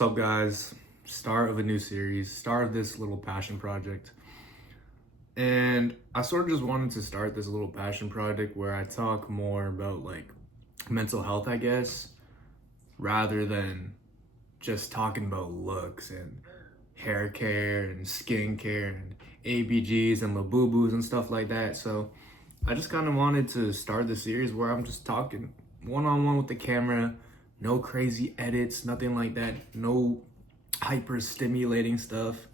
What's up, guys? Start of a new series, start of this little passion project. And I sort of just wanted to start this little passion project where I talk more about like mental health, I guess, rather than just talking about looks and hair care and skincare and ABGs and Labubus and stuff like that. So I just kind of wanted to start the series where I'm just talking one-on-one with the camera, no crazy edits, nothing like that, no hyper stimulating stuff.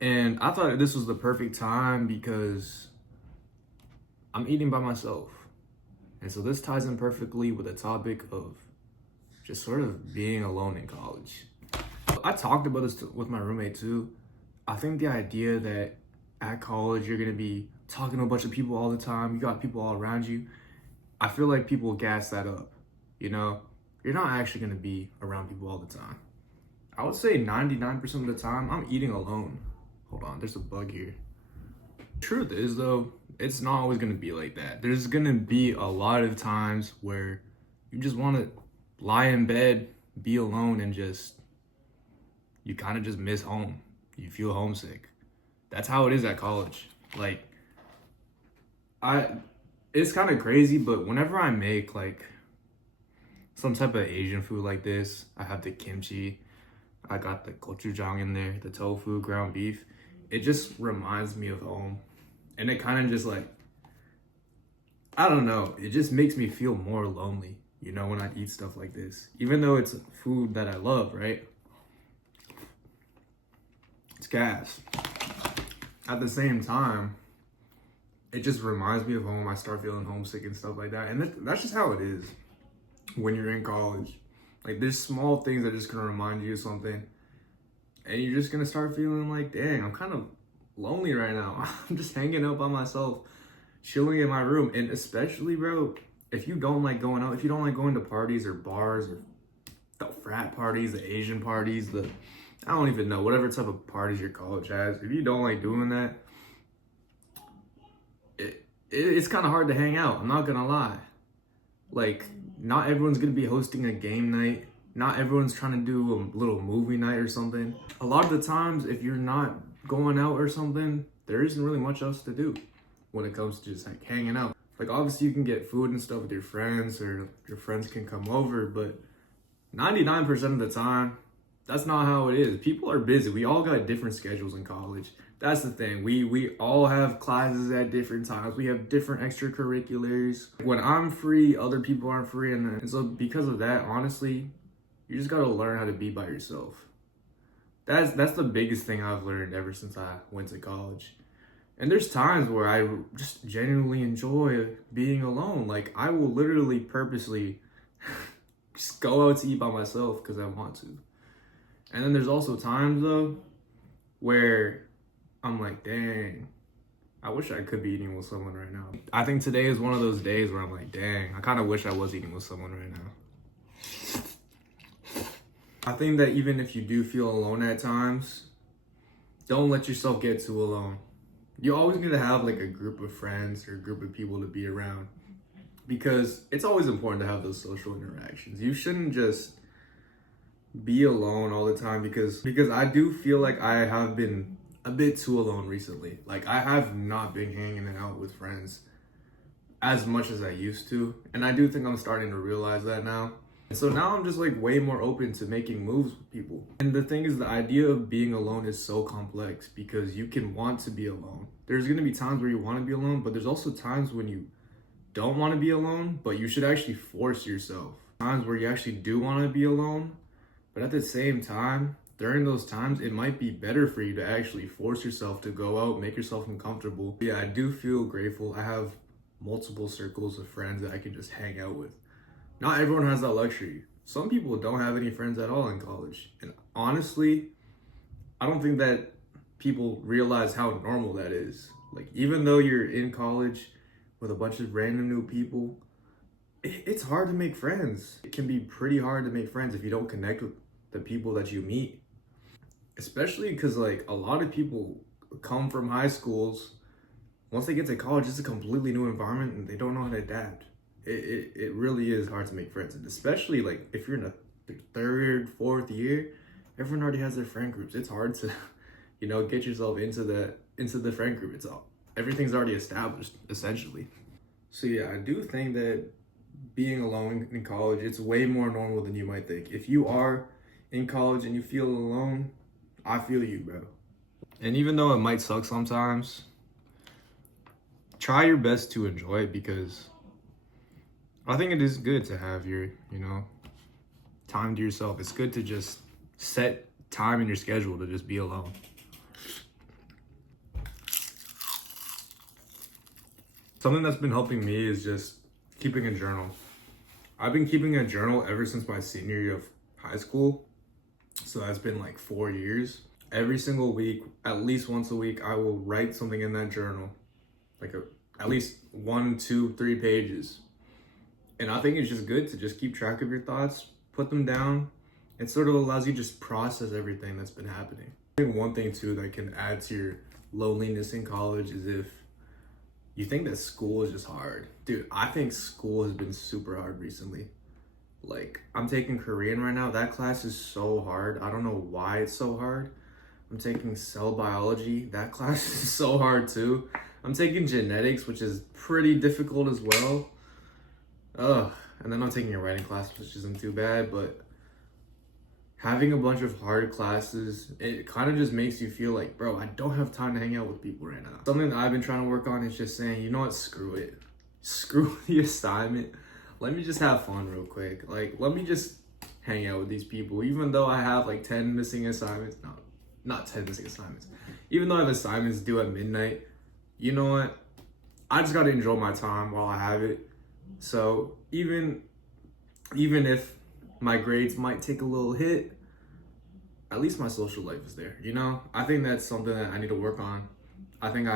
And I thought this was the perfect time because I'm eating by myself. And so this ties in perfectly with the topic of just sort of being alone in college. I talked about this with my roommate too. I think the idea that at college you're gonna be talking to a bunch of people all the time, you got people all around you, I feel like people gas that up, you know? You're not actually gonna be around people all the time. I would say 99% of the time, I'm eating alone. Hold on, there's a bug here. Truth is though, it's not always gonna be like that. There's gonna be a lot of times where you just wanna lie in bed, be alone, and you kind of just miss home. You feel homesick. That's how it is at college. Like, it's kind of crazy, but whenever I make like some type of Asian food like this, I have the kimchi, I got the gochujang in there, the tofu, ground beef. It just reminds me of home. And it kind of just like, I don't know, it just makes me feel more lonely, you know, when I eat stuff like this. Even though it's food that I love, right? It's gas. At the same time, it just reminds me of home. I start feeling homesick and stuff like that. And that's just how it is when you're in college. Like, there's small things that are just gonna remind you of something. And you're just gonna start feeling like, dang, I'm kind of lonely right now. I'm just hanging out by myself, chilling in my room. And especially, bro, if you don't like going out, if you don't like going to parties or bars or the frat parties, the Asian parties, I don't even know, whatever type of parties your college has, if you don't like doing that, it's kind of hard to hang out. I'm not gonna lie. Like, not everyone's gonna be hosting a game night. Not everyone's trying to do a little movie night or something. A lot of the times, if you're not going out or something, there isn't really much else to do when it comes to just like hanging out. Like, obviously you can get food and stuff with your friends, or your friends can come over, but 99% of the time, that's not how it is. People are busy. We all got different schedules in college. That's the thing. We all have classes at different times. We have different extracurriculars. When I'm free, other people aren't free. And so because of that, honestly, you just gotta learn how to be by yourself. That's the biggest thing I've learned ever since I went to college. And there's times where I just genuinely enjoy being alone. Like, I will literally purposely just go out to eat by myself because I want to. And then there's also times though where I'm like, dang, I wish I could be eating with someone right now. I think today is one of those days where I'm like, dang, I kind of wish I was eating with someone right now. I think that even if you do feel alone at times, don't let yourself get too alone. You're always gonna have like a group of friends or a group of people to be around, because it's always important to have those social interactions. You shouldn't just be alone all the time, because I do feel like I have been a bit too alone recently. Like, I have not been hanging out with friends as much as I used to, and I do think I'm starting to realize that now. And so now I'm just like way more open to making moves with people. And the thing is, the idea of being alone is so complex because you can want to be alone. There's gonna be times where you want to be alone, but there's also times when you don't want to be alone, but you should actually force yourself. Times where you actually do want to be alone, but at the same time, during those times, it might be better for you to actually force yourself to go out, make yourself uncomfortable. Yeah, I do feel grateful. I have multiple circles of friends that I can just hang out with. Not everyone has that luxury. Some people don't have any friends at all in college. And honestly, I don't think that people realize how normal that is. Like, even though you're in college with a bunch of random new people, it's hard to make friends. It can be pretty hard to make friends if you don't connect with the people that you meet. Especially because like a lot of people come from high schools, once they get to college, it's a completely new environment and they don't know how to adapt. It really is hard to make friends. And especially like if you're in a third, fourth year, everyone already has their friend groups. It's hard to, get yourself into the friend group. Everything's already established, essentially. So yeah, I do think that being alone in college, it's way more normal than you might think. If you are in college and you feel alone, I feel you, bro. And even though it might suck sometimes, try your best to enjoy it, because I think it is good to have your, time to yourself. It's good to just set time in your schedule to just be alone. Something that's been helping me is just keeping a journal. I've been keeping a journal ever since my senior year of high school. So that's been like 4 years. Every single week, at least once a week, I will write something in that journal. At least 1, 2, 3 pages. And I think it's just good to just keep track of your thoughts, put them down. It sort of allows you to just process everything that's been happening. I think one thing too that can add to your loneliness in college is if you think that school is just hard. Dude, I think school has been super hard recently. Like, I'm taking Korean right now. That class is so hard. I don't know why it's so hard. I'm taking cell biology. That class is so hard too. I'm taking genetics, which is pretty difficult as well. And then I'm taking a writing class, which isn't too bad, but having a bunch of hard classes, it kind of just makes you feel like, bro, I don't have time to hang out with people right now. Something that I've been trying to work on is just saying, you know what, screw it. Screw the assignment. Let me just have fun real quick. Like, let me just hang out with these people, even though I have like 10 missing assignments. No, not 10 missing assignments. Even though I have assignments due at midnight, you know what? I just gotta enjoy my time while I have it. So even if my grades might take a little hit, at least my social life is there, I think that's something that I need to work on. I think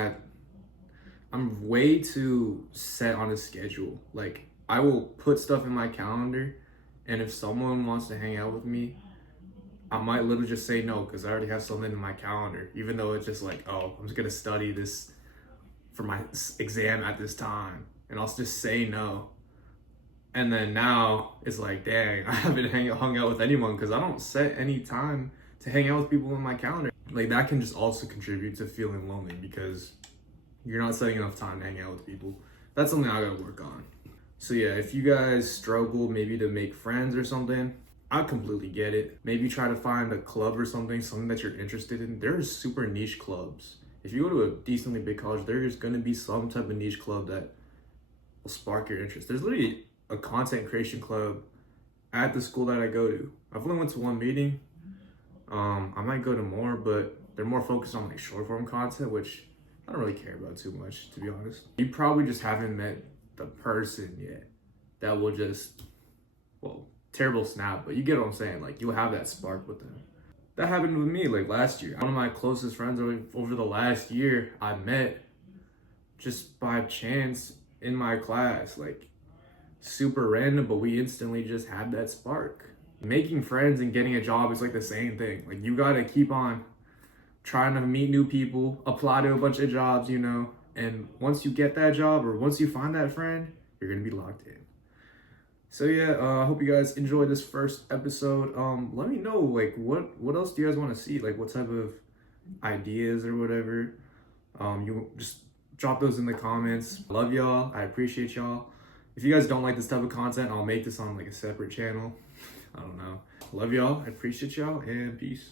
I'm way too set on a schedule. Like, I will put stuff in my calendar, and if someone wants to hang out with me, I might literally just say no, because I already have something in my calendar, even though it's just like, oh, I'm just gonna study this for my exam at this time, and I'll just say no. And then now it's like, dang, I haven't hung out with anyone because I don't set any time to hang out with people in my calendar. Like, that can just also contribute to feeling lonely because you're not setting enough time to hang out with people. That's something I gotta work on. So yeah, if you guys struggle maybe to make friends or something, I completely get it. Maybe try to find a club or something that you're interested in. There are super niche clubs. If you go to a decently big college, there is gonna be some type of niche club that will spark your interest. There's literally a content creation club at the school that I go to. I've only went to one meeting. I might go to more, but they're more focused on like short form content, which I don't really care about too much, to be honest. You probably just haven't met the person yet that will just, well, terrible snap, but you get what I'm saying. Like, you'll have that spark with them. That happened with me like last year. One of my closest friends over the last year I met just by chance in my class, like super random, but we instantly just had that spark. Making friends and getting a job is like the same thing. Like, you gotta keep on trying to meet new people, apply to a bunch of jobs, and once you get that job or once you find that friend, you're gonna be locked in. So yeah, I hope you guys enjoyed this first episode. Let me know, like, what else do you guys want to see? Like, what type of ideas or whatever. You just drop those in the comments. Love y'all. I appreciate y'all. If you guys don't like this type of content, I'll make this on like a separate channel. I don't know. Love y'all. I appreciate y'all, and peace.